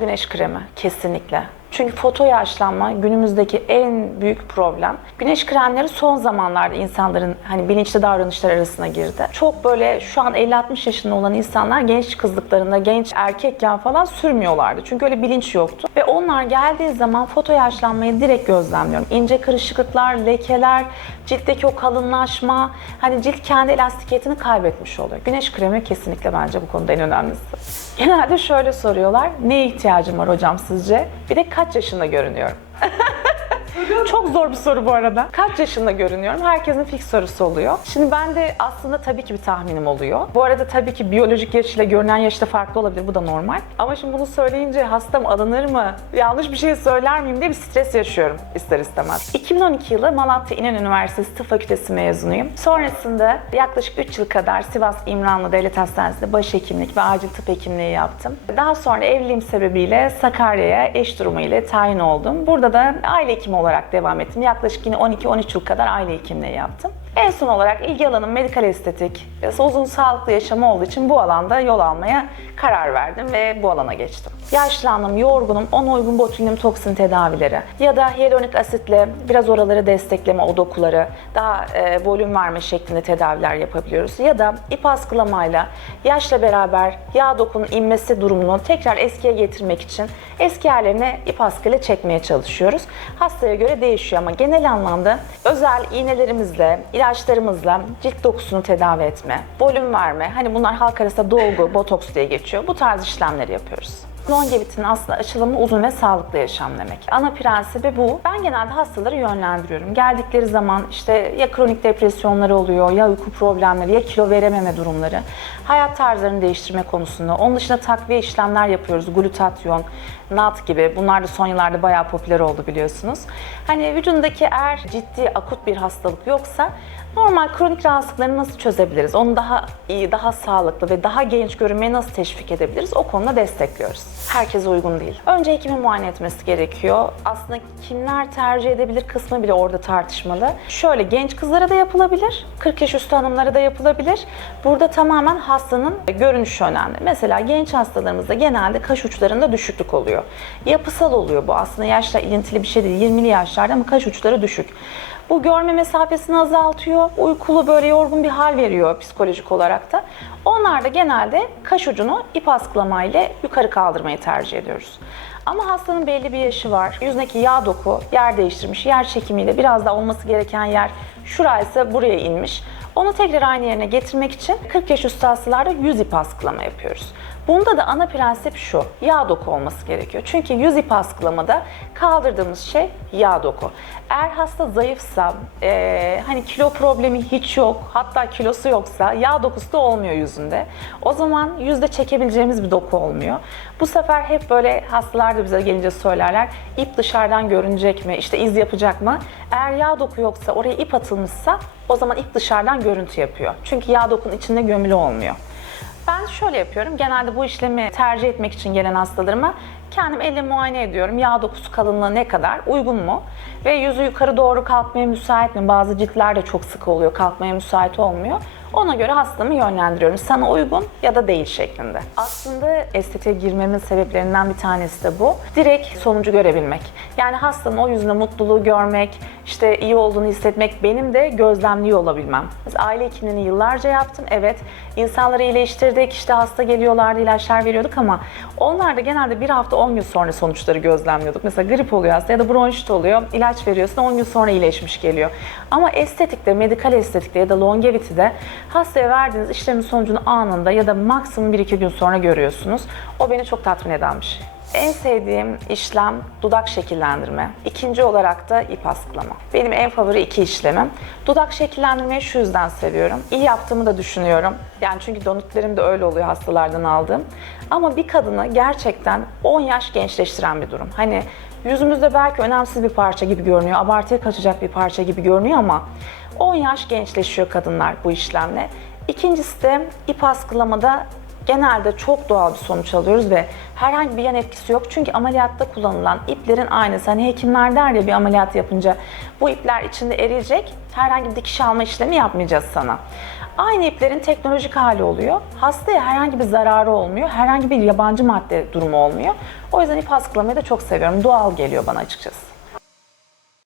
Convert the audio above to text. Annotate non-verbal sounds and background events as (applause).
Güneş kremi kesinlikle. Çünkü foto yaşlanma günümüzdeki en büyük problem. Güneş kremleri son zamanlarda insanların hani bilinçli davranışlar arasına girdi. Çok böyle şu an 50-60 yaşında olan insanlar genç kızlıklarında, genç erkekken falan sürmüyorlardı. Çünkü öyle bilinç yoktu. Ve onlar geldiği zaman foto yaşlanmayı direkt gözlemliyorum. İnce kırışıklıklar, lekeler, ciltteki o kalınlaşma, hani cilt kendi elastikiyetini kaybetmiş oluyor. Güneş kremi kesinlikle bence bu konuda en önemlisi. Genelde şöyle soruyorlar, neye ihtiyacım var hocam sizce? Bir de yaşında görünüyorum? (laughs) Çok zor bir soru bu arada. Kaç yaşında görünüyorum? Herkesin fix sorusu oluyor. Şimdi ben de aslında tabii ki bir tahminim oluyor. Bu arada tabii ki biyolojik yaş ile görünen yaş da farklı olabilir. Bu da normal. Ama şimdi bunu söyleyince hastam alınır mı? Yanlış bir şey söyler miyim diye bir stres yaşıyorum ister istemez. 2012 yılı Malatya İnönü Üniversitesi Tıp Fakültesi mezunuyum. Sonrasında yaklaşık 3 yıl kadar Sivas İmranlı Devlet Hastanesi'nde başhekimlik ve acil tıp hekimliği yaptım. Daha sonra evliliğim sebebiyle Sakarya'ya eş durumu ile tayin oldum. Burada da aile hekimi olarak devam ettim. Yaklaşık yine 12-13 yıl kadar aile hekimliği yaptım. En son olarak ilgi alanım medikal estetik, uzun sağlıklı yaşamı olduğu için bu alanda yol almaya karar verdim ve bu alana geçtim. Yaşlandım, yorgunum, ona uygun botulinum toksin tedavileri ya da hyaluronik asitle biraz oraları destekleme o dokuları daha e, volüm verme şeklinde tedaviler yapabiliyoruz. Ya da ip askılamayla yaşla beraber yağ dokunun inmesi durumunu tekrar eskiye getirmek için eski yerlerine ip askıyla çekmeye çalışıyoruz. Hastaya göre değişiyor ama genel anlamda özel iğnelerimizle, ilaçlarımızla cilt dokusunu tedavi etme, volüm verme, hani bunlar halk arasında dolgu, botoks diye geçiyor. Bu tarz işlemleri yapıyoruz. Longevity'nin aslında açılımı uzun ve sağlıklı yaşam demek. Ana prensibi bu. Ben genelde hastaları yönlendiriyorum. Geldikleri zaman işte ya kronik depresyonları oluyor, ya uyku problemleri, ya kilo verememe durumları. Hayat tarzlarını değiştirme konusunda. Onun dışında takviye işlemler yapıyoruz. Glutatyon, NAT gibi. Bunlar da son yıllarda bayağı popüler oldu biliyorsunuz. Hani vücudundaki eğer ciddi akut bir hastalık yoksa normal kronik rahatsızlıkları nasıl çözebiliriz? Onu daha iyi, daha sağlıklı ve daha genç görünmeye nasıl teşvik edebiliriz? O konuda destekliyoruz. Herkese uygun değil. Önce hekimin muayene etmesi gerekiyor. Aslında kimler tercih edebilir kısmı bile orada tartışmalı. Şöyle genç kızlara da yapılabilir, 40 yaş üstü hanımlara da yapılabilir. Burada tamamen hastanın görünüşü önemli. Mesela genç hastalarımızda genelde kaş uçlarında düşüklük oluyor. Yapısal oluyor bu aslında yaşla ilintili bir şey değil. 20'li yaşlarda ama kaş uçları düşük. Bu görme mesafesini azaltıyor. Uykulu böyle yorgun bir hal veriyor psikolojik olarak da. Onlar da genelde kaş ucunu ip askılama ile yukarı kaldırmayı tercih ediyoruz. Ama hastanın belli bir yaşı var. Yüzündeki yağ doku yer değiştirmiş. Yer çekimiyle biraz da olması gereken yer şuraysa buraya inmiş. Onu tekrar aynı yerine getirmek için 40 yaş üstü hastalarda yüz ip askılama yapıyoruz. Bunda da ana prensip şu, yağ doku olması gerekiyor. Çünkü yüz ip askılamada kaldırdığımız şey yağ doku. Eğer hasta zayıfsa, eee, hani kilo problemi hiç yok, hatta kilosu yoksa yağ dokusu da olmuyor yüzünde. O zaman yüzde çekebileceğimiz bir doku olmuyor. Bu sefer hep böyle hastalar da bize gelince söylerler, ip dışarıdan görünecek mi, işte iz yapacak mı? Eğer yağ doku yoksa, oraya ip atılmışsa o zaman ip dışarıdan görüntü yapıyor. Çünkü yağ dokunun içinde gömülü olmuyor. Ben şöyle yapıyorum. Genelde bu işlemi tercih etmek için gelen hastalarıma kendim elle muayene ediyorum. Yağ dokusu kalınlığı ne kadar, uygun mu? Ve yüzü yukarı doğru kalkmaya müsait mi? Bazı ciltler de çok sıkı oluyor, kalkmaya müsait olmuyor. Ona göre hastamı yönlendiriyorum. Sana uygun ya da değil şeklinde. Aslında estetiğe girmemin sebeplerinden bir tanesi de bu. Direkt sonucu görebilmek. Yani hastanın o yüzünde mutluluğu görmek, işte iyi olduğunu hissetmek, benim de gözlemliyor olabilmem. Mesela aile hekimliğini yıllarca yaptım. Evet, insanları iyileştirdik, işte hasta geliyorlardı, ilaçlar veriyorduk ama onlar da genelde bir hafta 10 gün sonra sonuçları gözlemliyorduk. Mesela grip oluyor hasta ya da bronşit oluyor, ilaç veriyorsun 10 gün sonra iyileşmiş geliyor. Ama estetikte, medikal estetikte ya da longevity'de hastaya verdiğiniz işlemin sonucunu anında ya da maksimum 1-2 gün sonra görüyorsunuz. O beni çok tatmin eden bir şey. En sevdiğim işlem dudak şekillendirme. İkinci olarak da ip askılama. Benim en favori iki işlemim. Dudak şekillendirmeyi şu yüzden seviyorum. İyi yaptığımı da düşünüyorum. Yani çünkü donutlarım da öyle oluyor hastalardan aldığım. Ama bir kadını gerçekten 10 yaş gençleştiren bir durum. Hani yüzümüzde belki önemsiz bir parça gibi görünüyor, abartıya kaçacak bir parça gibi görünüyor ama 10 yaş gençleşiyor kadınlar bu işlemle. İkincisi de ip askılamada genelde çok doğal bir sonuç alıyoruz ve herhangi bir yan etkisi yok. Çünkü ameliyatta kullanılan iplerin aynısı. Hani hekimler der ya bir ameliyat yapınca bu ipler içinde eriyecek. Herhangi bir dikiş alma işlemi yapmayacağız sana. Aynı iplerin teknolojik hali oluyor. Hastaya herhangi bir zararı olmuyor. Herhangi bir yabancı madde durumu olmuyor. O yüzden ip askılamayı da çok seviyorum. Doğal geliyor bana açıkçası.